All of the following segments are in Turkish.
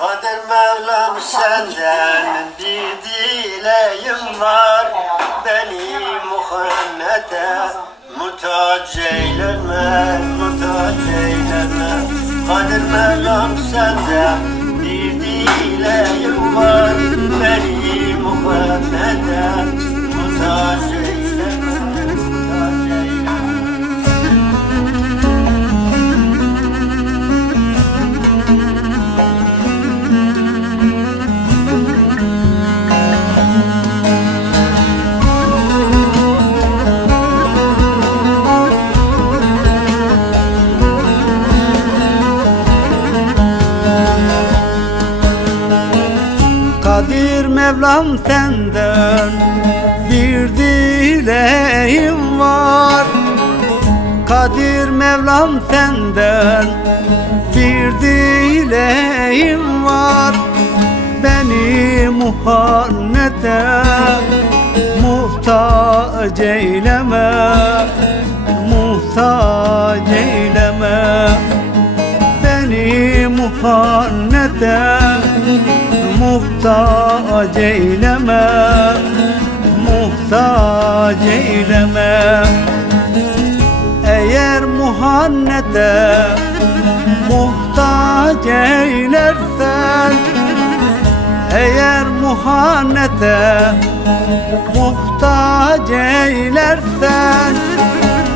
Kadir Mevlam senden bir dileğim var, beni Muhammed'e muhtaç eyleme, muhtaç eyleme. Kadir Mevlam senden bir dileğim var, beni Muhammed'e muhtaç eyleme, muhtaç eyleme. Kadir Mevlam senden bir dileğim var. Kadir Mevlam senden bir dileğim var. Beni Muhammed'e muhtaç eyleme, muhtaç eyleme. Beni Muhammed'e muhtaç eyleme, muhtaç eyleme. Eğer Muhammed'e muhtaç eylersen, eğer Muhammed'e muhtaç eylersen,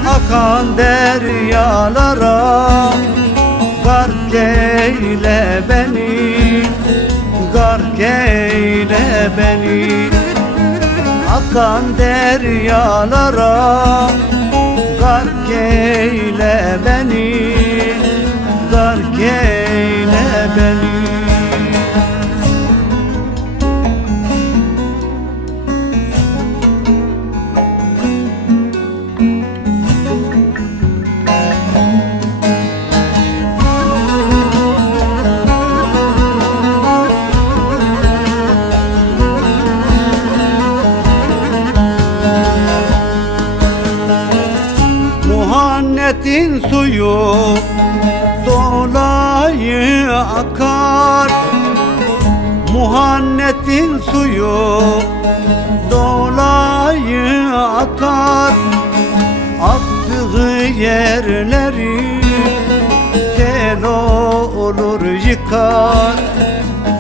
akan deryalara gark eyle beni, gark eyle beni. Akan deryalara gark eyle beni, gark eyle beni. Muhammed'in suyu dolayı akar, Muhammed'in suyu dolayı akar. Aktığı yerleri sel olur yıkar,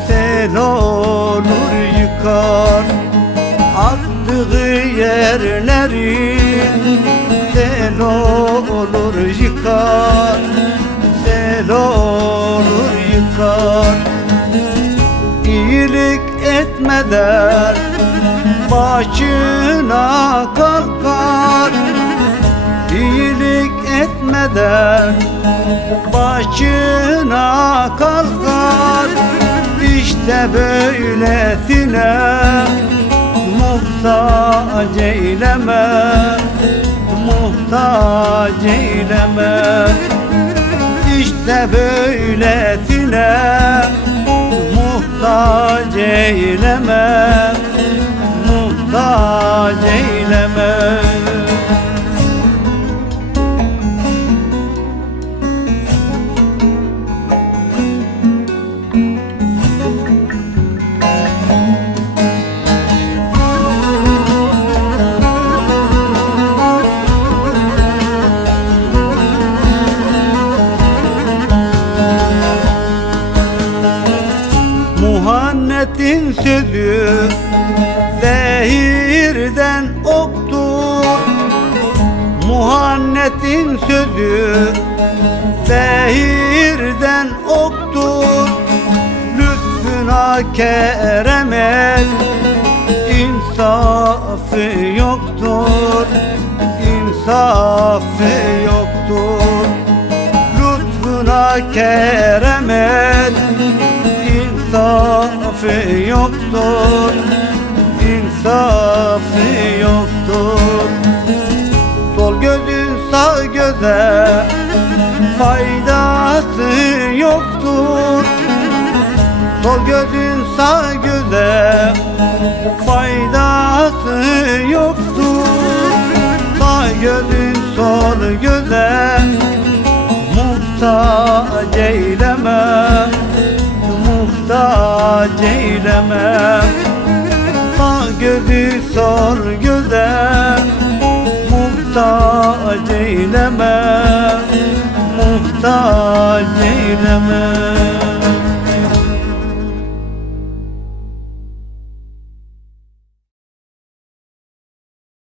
sel olur yıkar. Aktığı yerleri sel olur yıkar, sel olur yıkar. İyilik etmeden başına kalkar, İyilik etmeden başına kalkar. İşte böylesine muhtaç eyleme, muhtaç eyleme. İşte böylesine muhtaç eyleme, muhtaç eyleme. Muhammed'in sözü zehirden oktur, Muhammed'in sözü zehirden oktur. Lütfüna keremet insafı yoktur, insafı yoktur. Lütfüna keremet insafı yoktur, insafı yoktur. Sol gözün sağ göze faydası yoktur, sol gözün sağ göze faydası yoktur. Sağ gözün sol göze muhtaç eyleme, muhtaç muhtaç eyleme. Sağ gözü sol göze muhtaç eyleme, muhtaç eyleme.